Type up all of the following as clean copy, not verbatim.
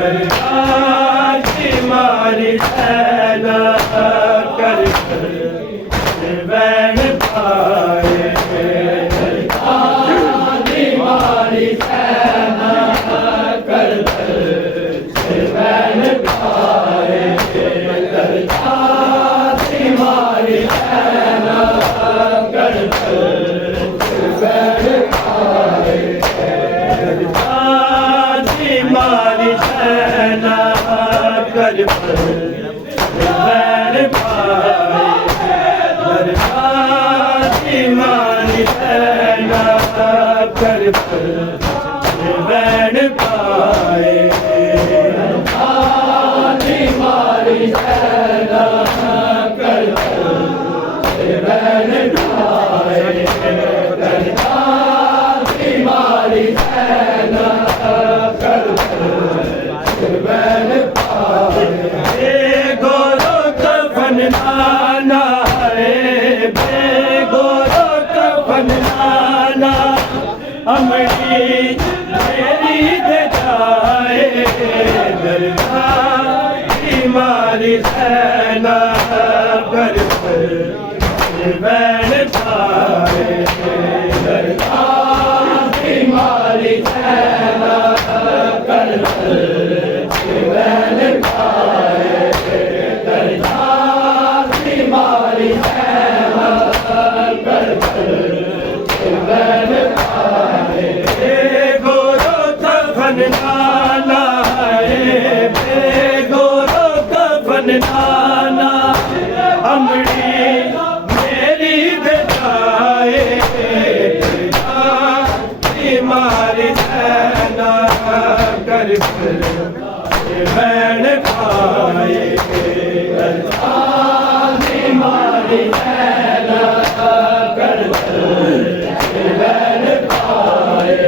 Very मारी सैना कर ban पाए दरबारी मारी सैना कर बैन पाए मारी सैना कर बैन पाए मारी सैना कर बैन पाए गोरो कफन नाना है गोरो कफन नाना अमरी मेरी दे जाए दरबारी मारी सैना कर बैन पाए दरबारी मारी सैना कर बैन पाए दरबारी मारी सैना कर बैन पाए गोरो कफन नाना है गोरो कफन नाना अमड़ी मेरी दजाए मारी सैना कर बैन पाए मारी सैना कर बैन पाए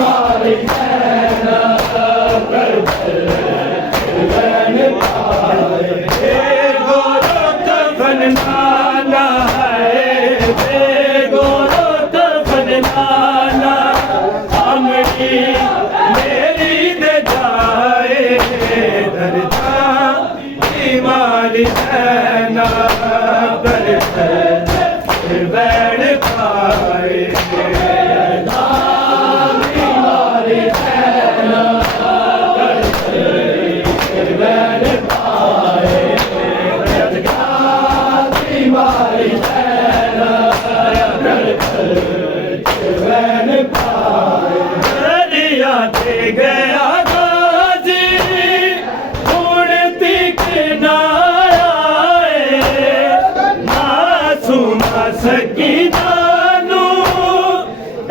मारी सैना कर बैन पाए गोरो कफन नाना है गोरो कफन नाना अमरी मेरी दे जाए दरबारी मारी सैना कर बैन पाए मारी सैना कर बैन पाए मारी सैना कर बैन पाए दरिया ते गया गाजी उड़ती किनारा मासूम सकी जानू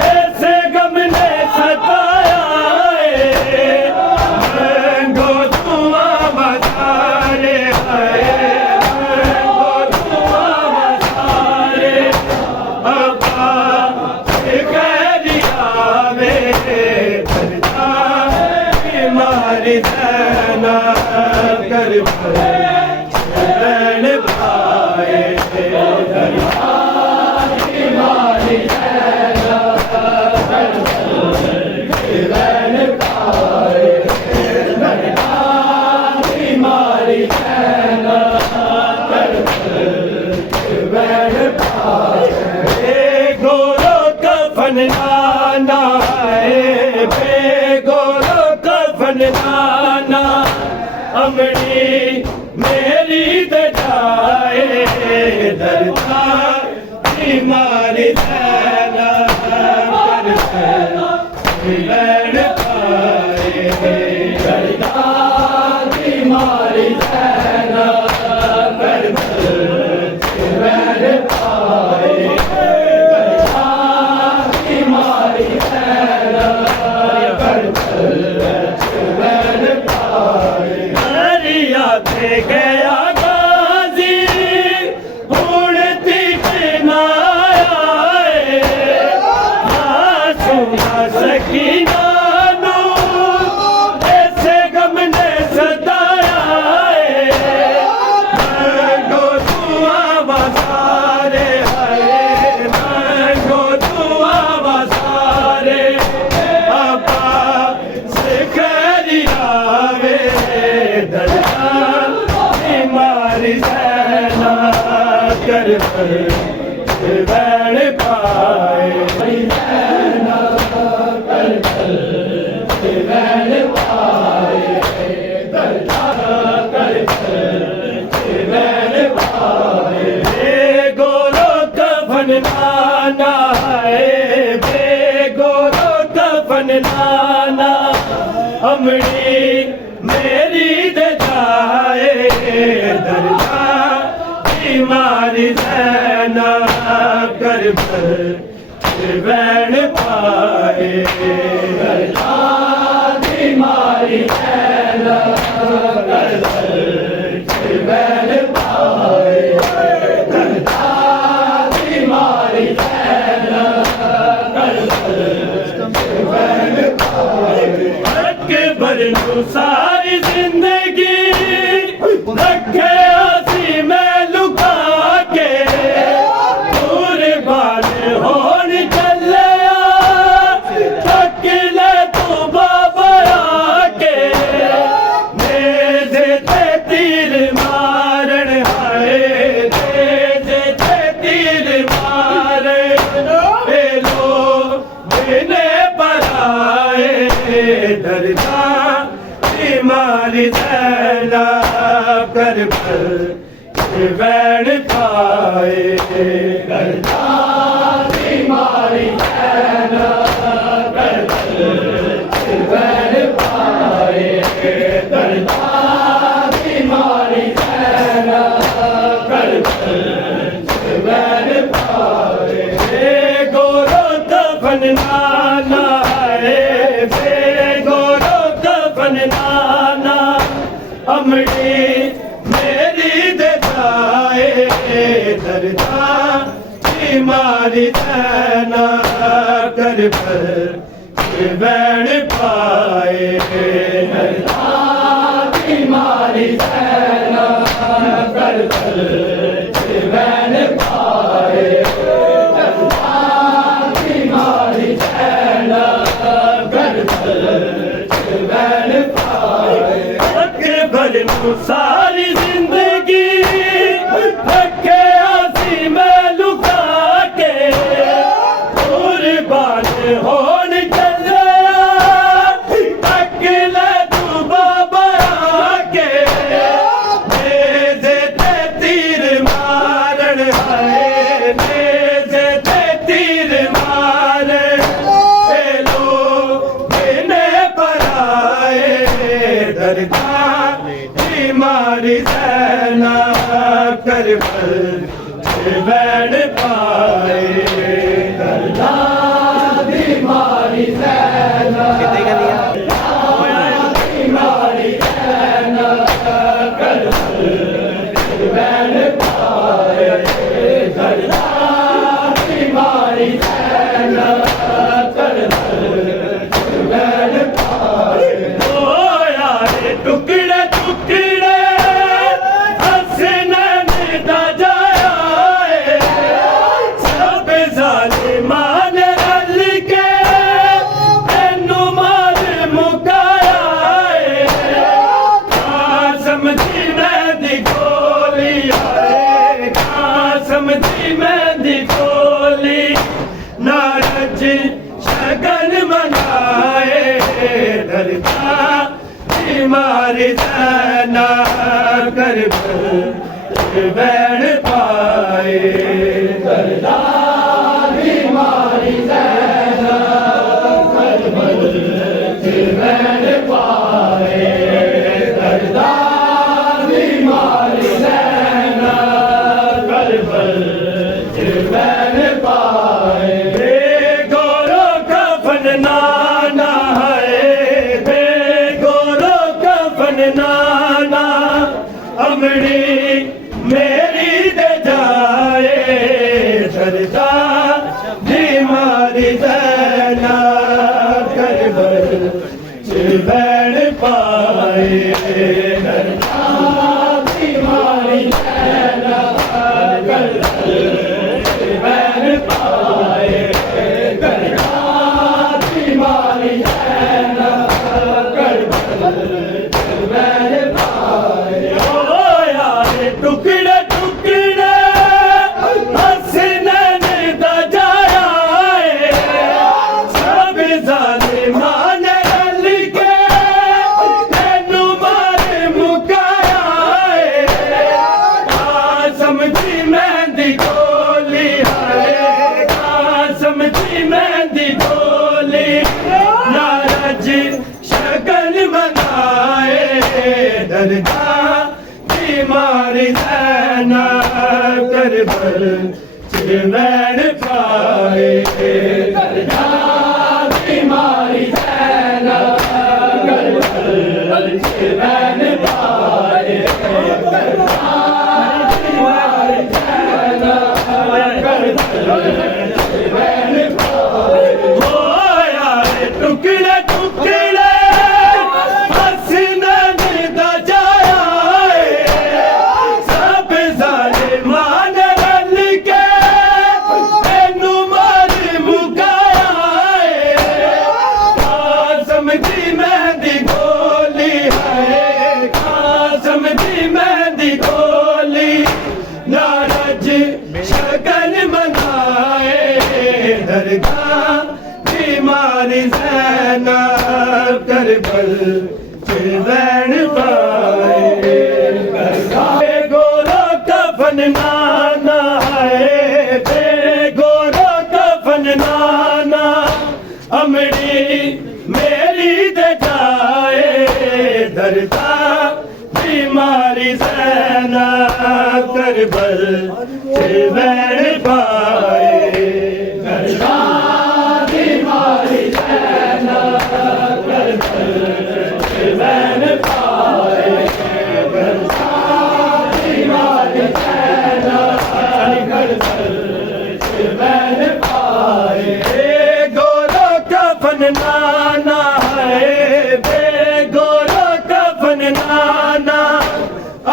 ऐसे गम ने सताया गो दुआ मचारे गो दुआ मचारे अब्बा कह दिया वे मारी सैना कर बैन पाए मारी सैना कर बैन पाए मारी सैना कर बैन पाए गोरो कफन नाना है गोरो कफन नाना अमरी मेरी दजाए दरबारी मारी सैना कर बैन पाए दरबारी मारी सैना कर बैन पाए दरबारी मारी सैना कर बैन पाए दरिया ते गया गाजी उड़ती किनारा मासूम सकी नानू ऐसे गम ने सताया गो दुआ मसारे गो दुआ मसारे अब्बा सिख नाना अमड़ी मेरी दे जाए दरदा बीमारी सैना कर बैण पाए दरदा बीमारी सैना कर बैण पाए दरदा बीमारी सैना बरनू सारी जिंदगी रखे हसी में लुका के पूरे बाल होन चले थक ले तू बाबा आके मेरे ते तीर मारन हाय तेरे ते तीर मारे लो बिने पराए दरदा बीमारी सैना कर बैण पाए दरदा बीमारी सैना कर बैण पाए दरदा बीमारी सैना कर बैण पाए गोरो दफन नाना नाना अमड़ी मेरी दे जाए दरदा बीमारी सैना कर बैण पाए दरदा बीमारी सैना कर बैण पाए दरदा बीमारी सैना कर सारी जिंदगी रखे हसी में लुका के पूरी बात होन चले तक ले तू बाबा के मेरे ते तीर मारन हाय मेरे ते तीर मारे लो बिने पराए दरदा बीमारी सैना कर बैण पाए दरदा बीमारी सैना बीमारी सैना कर बैण पाए दरदा बीमारी सैना कर बैण पाए ओ यार टुकड़े टुकड़े हंसने दा जाए सब जालिमान रल के तेनू मार मुकाया समझी मैं दी गोली आए समझी मैं दी गोली नारज शगन मनाए दरदा बीमारी सैना कर बैण पाए दरदा बीमारी सैना कर बैण पाए दरदा बीमारी सैना कर बैण पाए गोरो कफन नाना नाना अमड़ी मेरी दे जाए दरदा बीमारी सैना कर बैण पाए दरदा बीमारी सैना कर बैण पाए दरदा बीमारी सैना कर टुकड़े टुकड़े हंसने दा जाए सब जालिमान रल के तेनू मार दरगाह बीमारी ज़ैना करबल चिवैन पाए दरगाह बीमारी ज़ैना करबल चिवैन पाए दरगाह बीमारी ज़ैना करबल चिवैन पाए हो यार टुकड़े टुकड़े हसीना दा जाया सब ज़ालिमान रल के तेनू मार मुकाया कासम दी मेहंदी गोली है कासम दी मेहंदी गोली नारज शगन मनाए दरगाह बीमारी ज़ैना करबल चिवैन पाए गोरो कफन नाना है गोरो कफन नाना अमड़ी मेरी दे जाए दरगाह बीमारी ज़ैना करबल चिवैन पाए दरगाह बीमारी ज़ैना करबल चिवैन पाए दरगाह बीमारी ज़ैना करबल चिवैन पाए गोरो कफन नाना है गोरो कफन नाना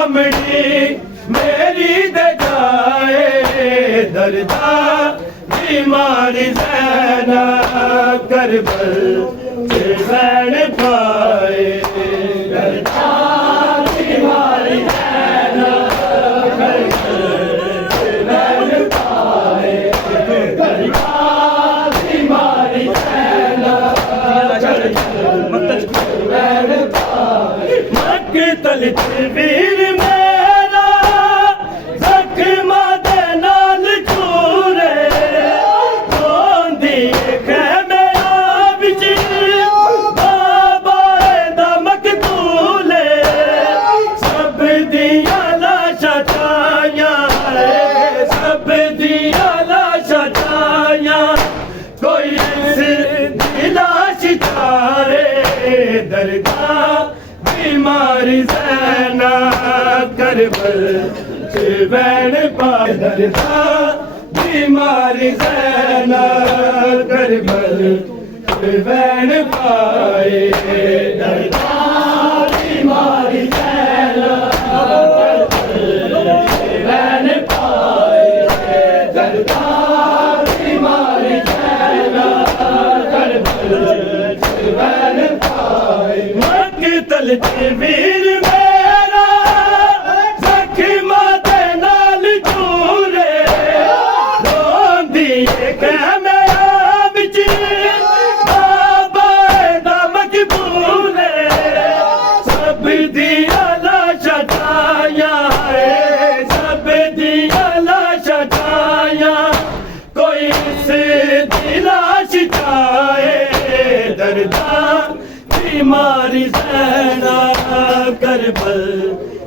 अमड़ी मेरी दे जाए दरगाह बीमारी ज़ैना करबल चिवैन पाए दरगाह बीमारी ज़ैना करबल चिवैन पाए दरगाह बीमारी ज़ैना करबल चिवैन पाए मक्तल वीर मेरा ज़ख्मा दे नाल चूरे रोंदी खैमे विच बाबा दा मकतूले सब दियां लाशां छाइयां सब दियां लाशां छाइयां कोई इस दी लाश छारे दरगाह बीमारी ज़ैना करबल चिवैन पाए दरगाह बीमारी ज़ैना करबल चिवैन पाए दरगाह बीमारी ज़ैना करबल चिवैन पाए दरगाह बीमारी ज़ैना करबल चिवैन पाए मक्तल वीर मेरा ज़ख्मा दे नाल चूरे रोंदी खैमे विच बाबा दा मकबूले सब दियां लाशां छाइयां सब दियां लाशां छाइयां कोई इस दी लाश छाए दरगाह बीमारी ज़ैना करबल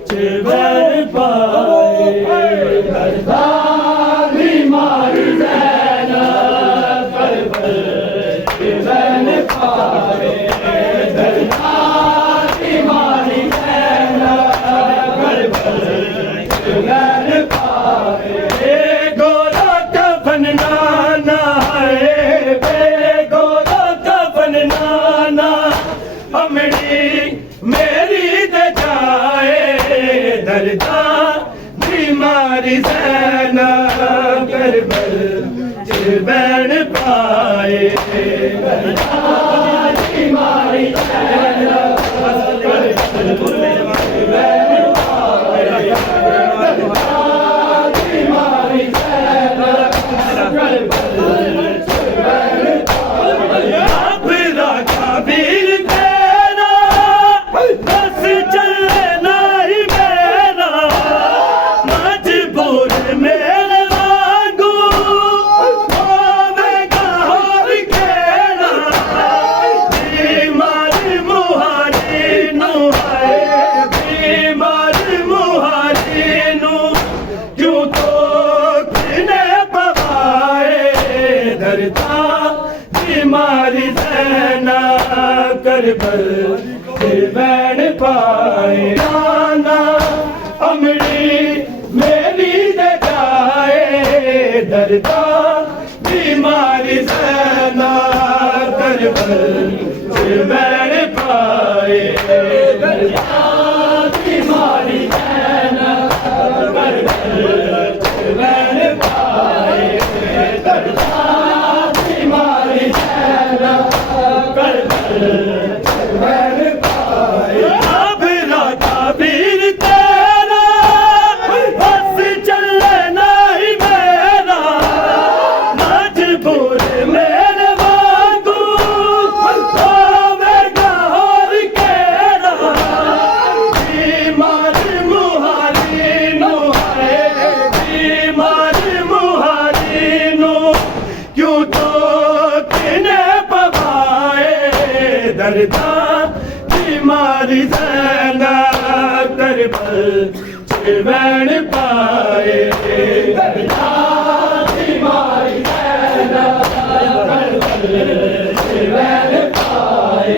चिवैन पाए दरगाह बीमारी ज़ैना करबल चिवैन पाए दरगाह बीमारी ज़ैना करबल चिवैन पाए गोरा कफन नाना है गोरा कफन नाना अमड़ी मेरी दे जाए दरगाह बीमारी ज़ैना करबल चिवैन पाए दरगाह बीमारी ज़ैना करबल चिवैन पाए दरगाह बीमारी ज़ैना करबल चिवैन पाए अपना कबीर तेरा बस चले नाई मेरा मजबूर मेरे वांगू होवेगा और केड़ा बीमारी करबल बैण पाए नाना अमड़ी मेरी जगाए दर्दा बीमारी सैना करबल बैण पाए दर्दा बीमारी सैना करबल बैण पाए दर्दा बीमारी सैना करबल बैण पाए काफिरा काफिर तेरा बस चले नहीं मेरा मजबूर मेरे वांगू होवेगा और केड़ा बीमार मुहारी नू है बीमार मुहारी नू क्यों तो किने पवाए दर्दा बीमारी सैना करबल बैण पाए दर्दा बीमारी सैना करबल बैण पाए